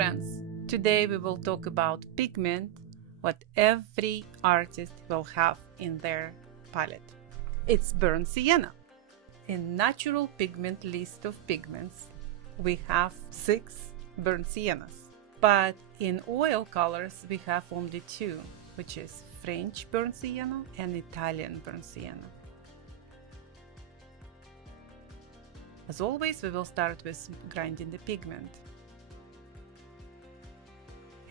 friends, today we will talk about pigment, what every artist will have in their palette. It's burnt sienna. In natural pigment list of pigments, we have 6 burnt siennas. But in oil colors, we have only 2, which is French burnt sienna and Italian burnt sienna. As always, we will start with grinding the pigment.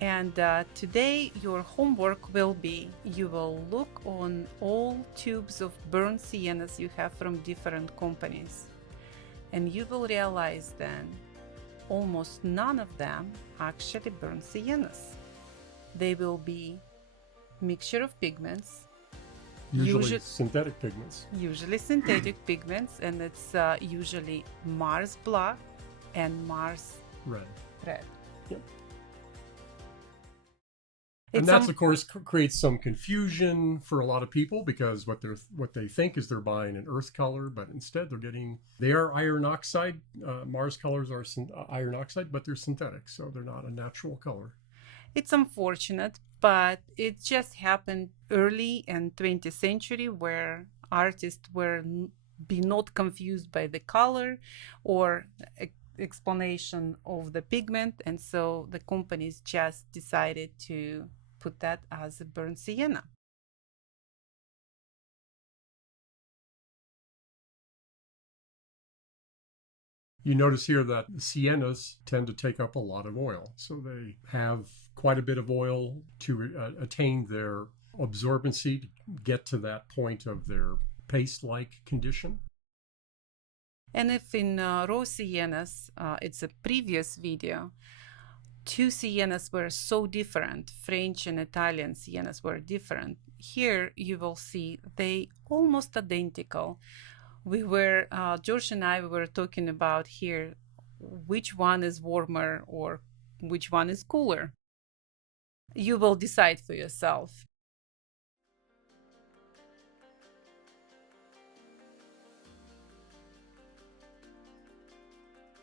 And today your homework will be, you will look on all tubes of burnt siennas you have from different companies. And you will realize then almost none of them actually burnt siennas. They will be mixture of pigments. Usually synthetic pigments. Usually synthetic pigments, and it's usually Mars black and Mars red. Yep. And that's, of course, creates some confusion for a lot of people because what they think is they're buying an earth color, but instead they are iron oxide. Mars colors are iron oxide, but they're synthetic, so they're not a natural color. It's unfortunate, but it just happened early in 20th century where artists were not confused by the color or explanation of the pigment, and so the companies just decided to put that as a burnt sienna. You notice here that the siennas tend to take up a lot of oil, so they have quite a bit of oil to attain their absorbency, to get to that point of their paste-like condition. And if in raw siennas, it's a previous video, 2 siennas were so different, French and Italian siennas were different. Here you will see they almost identical. George and I were talking about here which one is warmer or which one is cooler. You will decide for yourself.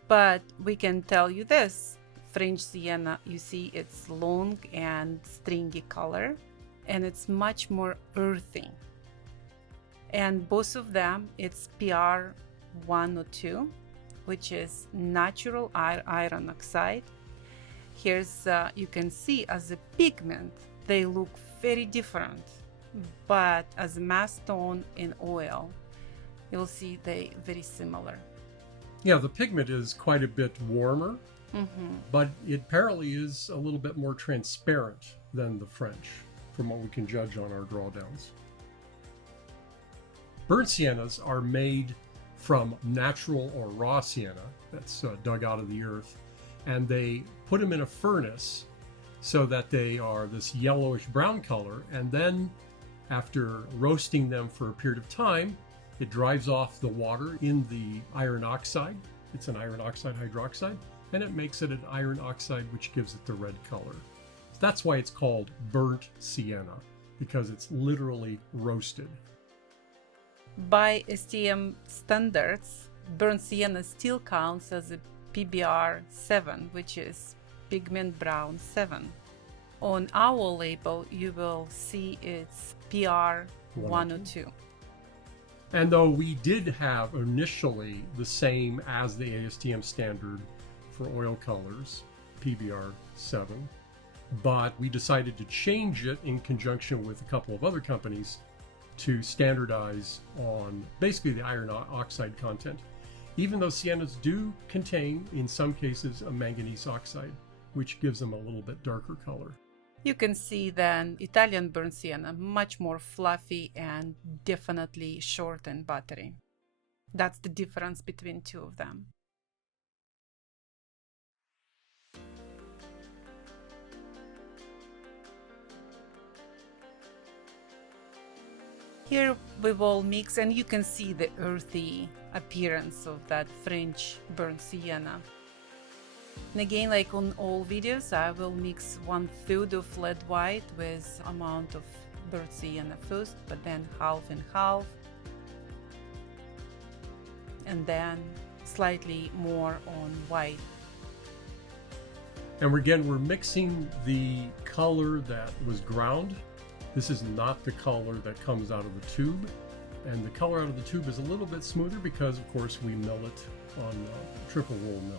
But we can tell you this, French sienna, you see it's long and stringy color, and it's much more earthy. And both of them, it's PR 102, which is natural iron oxide. Here's, you can see as a pigment, they look very different, but as a mass tone in oil, you'll see they very similar. Yeah, the pigment is quite a bit warmer, but it apparently is a little bit more transparent than the French, from what we can judge on our drawdowns. Burnt siennas are made from natural or raw sienna that's dug out of the earth, and they put them in a furnace so that they are this yellowish brown color, and then after roasting them for a period of time, it drives off the water in the iron oxide. It's an iron oxide hydroxide, and it makes it an iron oxide, which gives it the red color. That's why it's called burnt sienna, because it's literally roasted. By STM standards, burnt sienna still counts as a PBR 7, which is pigment brown 7. On our label, you will see it's PR 102. And though we did have initially the same as the ASTM standard for oil colors, PBR 7, but we decided to change it in conjunction with a couple of other companies to standardize on basically the iron oxide content, even though siennas do contain, in some cases, a manganese oxide, which gives them a little bit darker color. You can see then Italian burnt sienna, much more fluffy and definitely short and buttery. That's the difference between 2 of them. Here we will mix, and you can see the earthy appearance of that French burnt sienna. And again, like on all videos, I will mix 1/3 of lead white with amount of burnt sienna first, but then half and half, and then slightly more on white. And we're mixing the color that was ground. This is not the color that comes out of the tube. And the color out of the tube is a little bit smoother because, of course, we mill it on triple roll mill.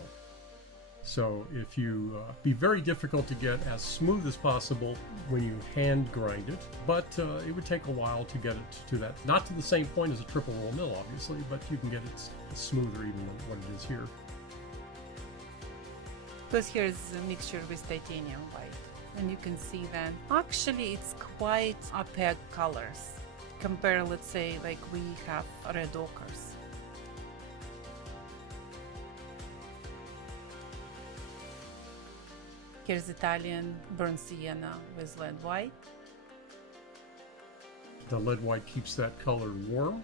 So if you be very difficult to get as smooth as possible when you hand grind it, but it would take a while to get it to that, not to the same point as a triple roll mill, obviously, but you can get it smoother even than what it is here. Because here's a mixture with titanium white, and you can see that actually it's quite opaque colors. Compare, let's say, like we have red ochres. Here's Italian burnt sienna with lead white. The lead white keeps that color warm,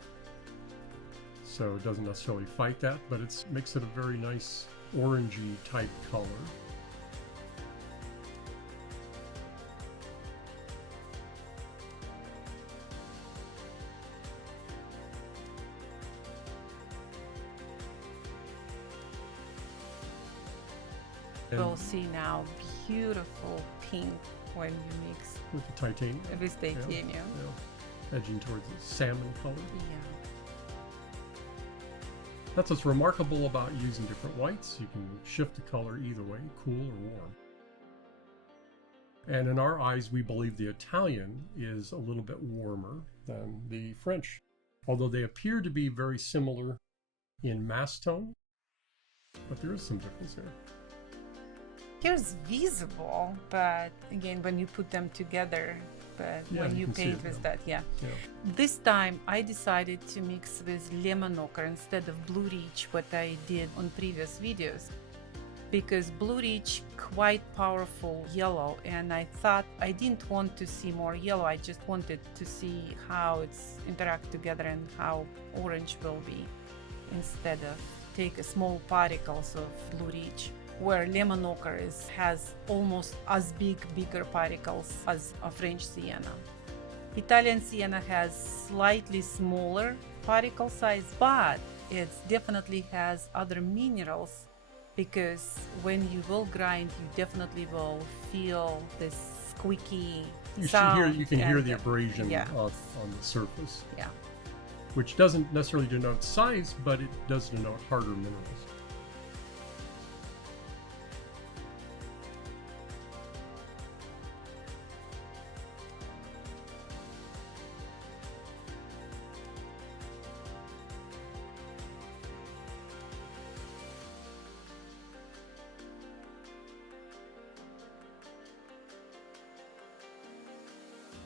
so it doesn't necessarily fight that, but it makes it a very nice orangey type color. We'll see now beautiful pink when you mix with the titanium. With titanium. Yeah. Edging towards the salmon color. Yeah. That's what's remarkable about using different whites. You can shift the color either way, cool or warm. And in our eyes, we believe the Italian is a little bit warmer than the French, although they appear to be very similar in mass tone, but there is some difference there. Here's visible, but again, when you put them together, but when you paint with that, This time I decided to mix with lemon ochre instead of blue rich, what I did on previous videos, because blue rich quite powerful yellow, and I thought I didn't want to see more yellow. I just wanted to see how it's interact together and how orange will be, instead of take a small particles of blue rich, where lemon ochre has almost as bigger particles as a French sienna. Italian sienna has slightly smaller particle size, but it definitely has other minerals, because when you will grind, you definitely will feel this squeaky sound. You can hear the abrasion on the surface. Yeah. Which doesn't necessarily denote size, but it does denote harder minerals.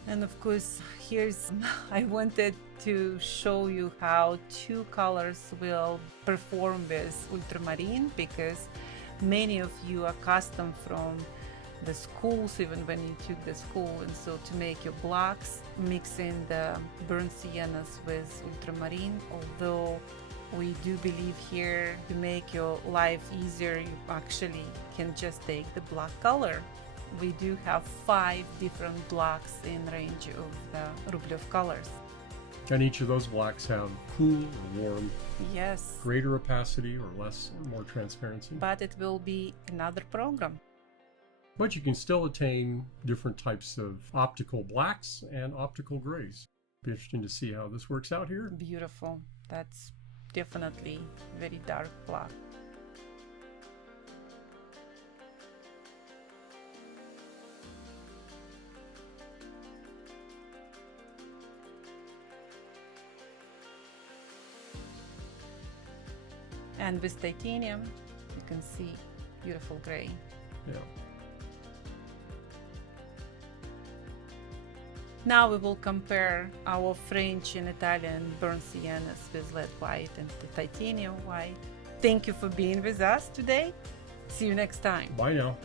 And of course, I wanted to show you how two colors will perform with ultramarine, because many of you are accustomed from the schools, even when you took the school, and so to make your blocks, mixing the burnt siennas with ultramarine. Although we do believe here, to make your life easier, you actually can just take the black color. We do have 5 different blocks in range of the Rublev colors. And each of those blocks have cool or warm, yes, greater opacity or less or more transparency. But it will be another program. But you can still attain different types of optical blacks and optical grays. Be interesting to see how this works out here. Beautiful. That's definitely very dark black. And with titanium, you can see beautiful gray. Yeah. Now we will compare our French and Italian burnt siennas with lead white and the titanium white. Thank you for being with us today. See you next time. Bye now.